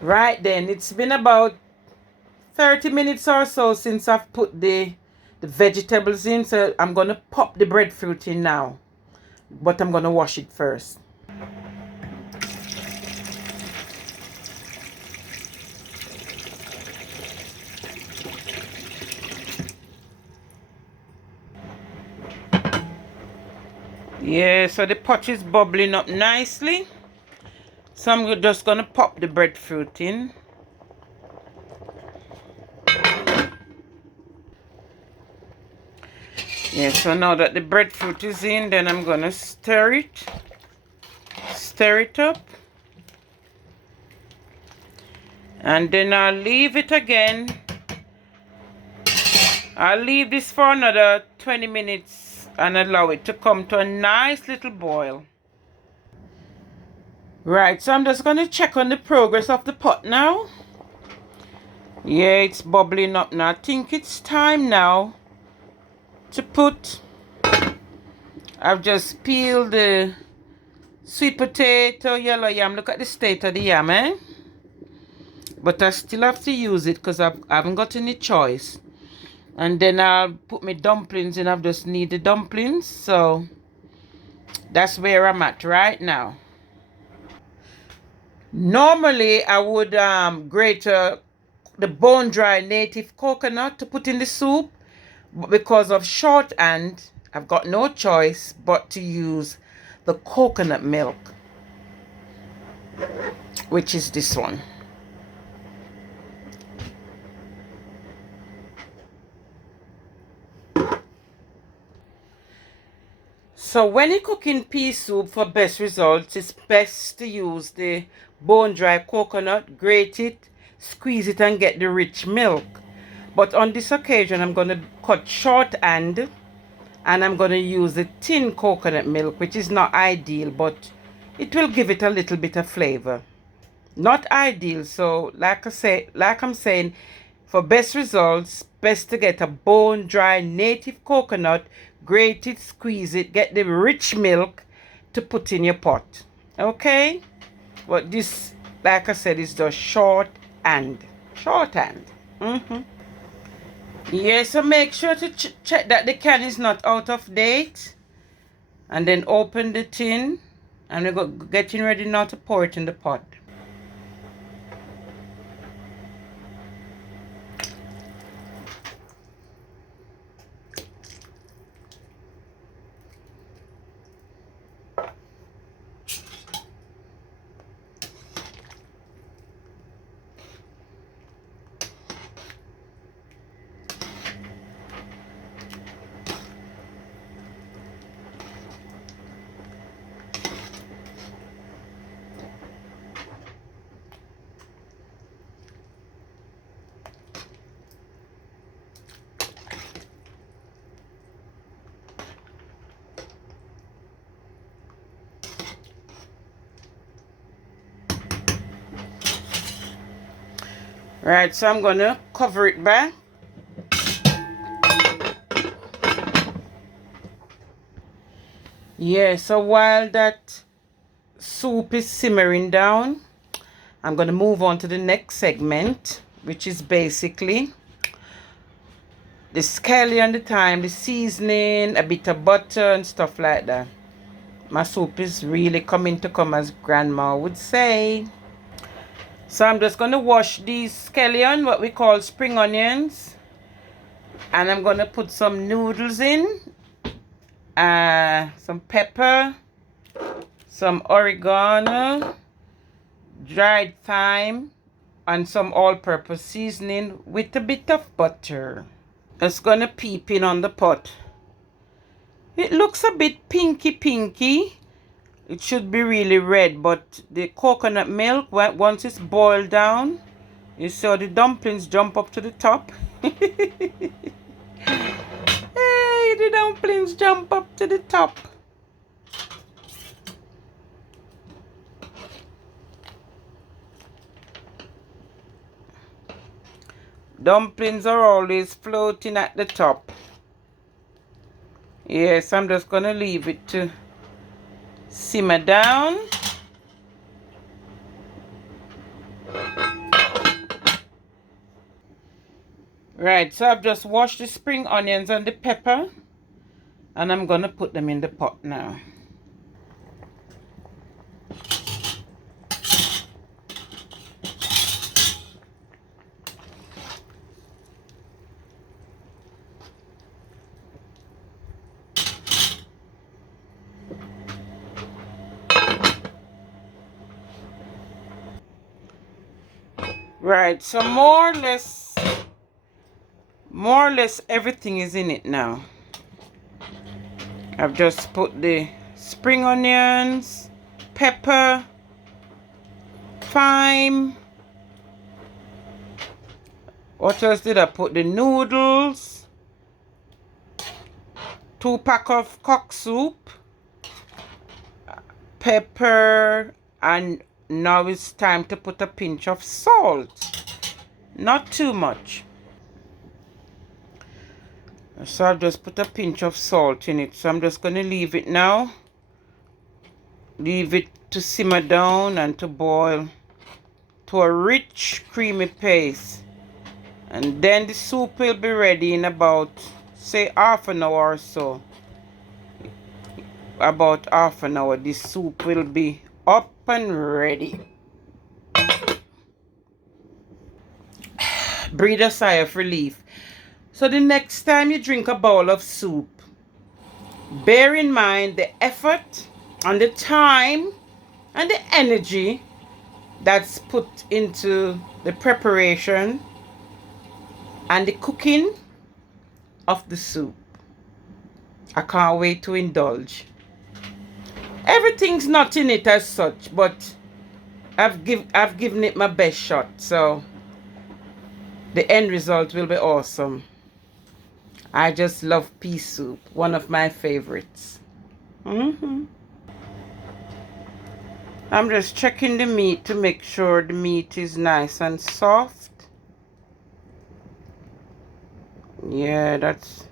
Right then, it's been about 30 minutes or so since I've put the vegetables in, so I'm going to pop the breadfruit in now, but I'm going to wash it first. Yeah, so the pot is bubbling up nicely, so I'm just going to pop the breadfruit in. Yeah, so now that the breadfruit is in, then I'm going to stir it up, and then I'll leave it again. I'll leave this for another 20 minutes and allow it to come to a nice little boil. Right, so I'm just going to check on the progress of the pot now. Yeah, it's bubbling up now. I think it's time now to put... I've just peeled the sweet potato, yellow yam. Look at the state of the yam, eh? But I still have to use it because I haven't got any choice. And then I'll put my dumplings in. I just need the dumplings. So that's where I'm at right now. Normally, I would grate the bone-dry native coconut to put in the soup. But because of shorthand, I've got no choice but to use the coconut milk, which is this one. So when you're cooking pea soup for best results, it's best to use the bone-dry coconut, grate it, squeeze it and get the rich milk. But on this occasion, I'm going to cut shorthand and I'm going to use the tin coconut milk, which is not ideal, but it will give it a little bit of flavor. Not ideal, so like I'm saying, for best results, best to get a bone-dry native coconut, grate it, squeeze it, get the rich milk to put in your pot. Okay? But this, like I said, is just shorthand. Shorthand. Yeah, so make sure to check that the can is not out of date. And then open the tin. And we're getting ready now to pour it in the pot. Right, so I'm going to cover it back. Yeah, so while that soup is simmering down, I'm going to move on to the next segment, which is basically the scallion, the thyme, the seasoning, a bit of butter and stuff like that. My soup is really coming to come, as grandma would say. So I'm just going to wash these scallion, what we call spring onions. And I'm going to put some noodles in. Some pepper. Some oregano. Dried thyme. And some all-purpose seasoning with a bit of butter. It's going to peep in on the pot. It looks a bit pinky. It should be really red, but the coconut milk, once it's boiled down, you saw the dumplings jump up to the top. Hey, the dumplings jump up to the top. Dumplings are always floating at the top. Yes, I'm just going to leave it to simmer down. Right, so I've just washed the spring onions and the pepper, and I'm gonna put them in the pot now. Right, so more or less everything is in it now. I've just put the spring onions, pepper, thyme. What else did I put? The noodles, 2 pack of cock soup, pepper, and now it's time to put a pinch of salt. Not too much. So I've just put a pinch of salt in it. So I'm just going to leave it now. Leave it to simmer down and to boil to a rich, creamy paste. And then the soup will be ready in about, say, half an hour or so. About half an hour, this soup will be up and ready. Breathe a sigh of relief. So the next time you drink a bowl of soup, bear in mind the effort and the time and the energy that's put into the preparation and the cooking of the soup. I can't wait to indulge. Everything's not in it as such, but I've given it my best shot, so the end result will be awesome. I just love pea soup, one of my favorites. I'm just checking the meat to make sure the meat is nice and soft. Yeah, that's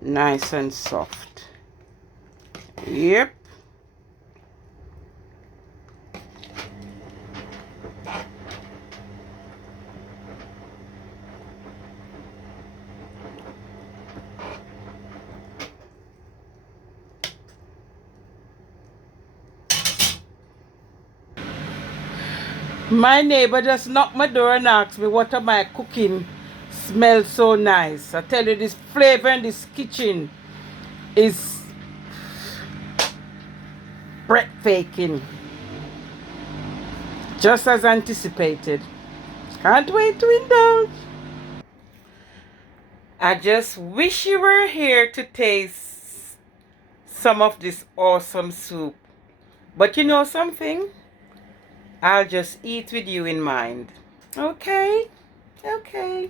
nice and soft. Yep. My neighbor just knocked my door and asked me what am I cooking smells so nice. I tell you, this flavor in this kitchen is breathtaking. Just as anticipated. Can't wait to indulge. I just wish you were here to taste some of this awesome soup. But you know something? I'll just eat with you in mind. Okay? Okay.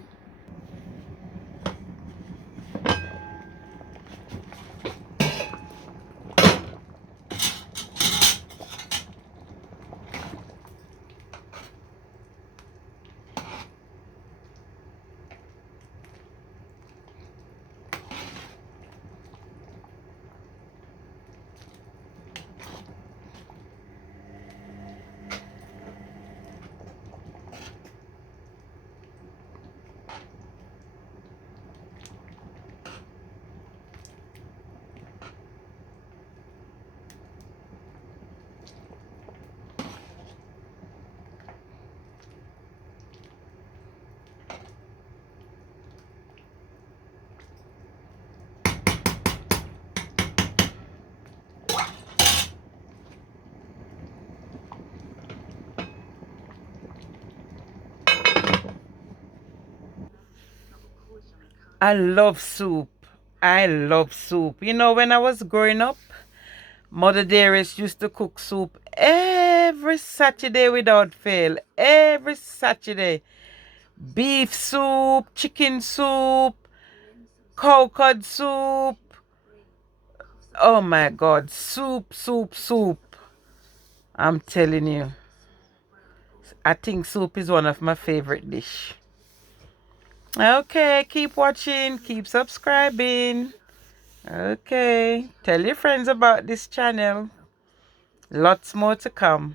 I love soup. I love soup. You know, when I was growing up, Mother Dearest used to cook soup every Saturday without fail. Every Saturday. Beef soup, chicken soup, cow cod soup. Oh my God. Soup, soup, soup. I'm telling you. I think soup is one of my favorite dish. Okay, keep watching, keep subscribing. Okay, tell your friends about this channel. Lots more to come.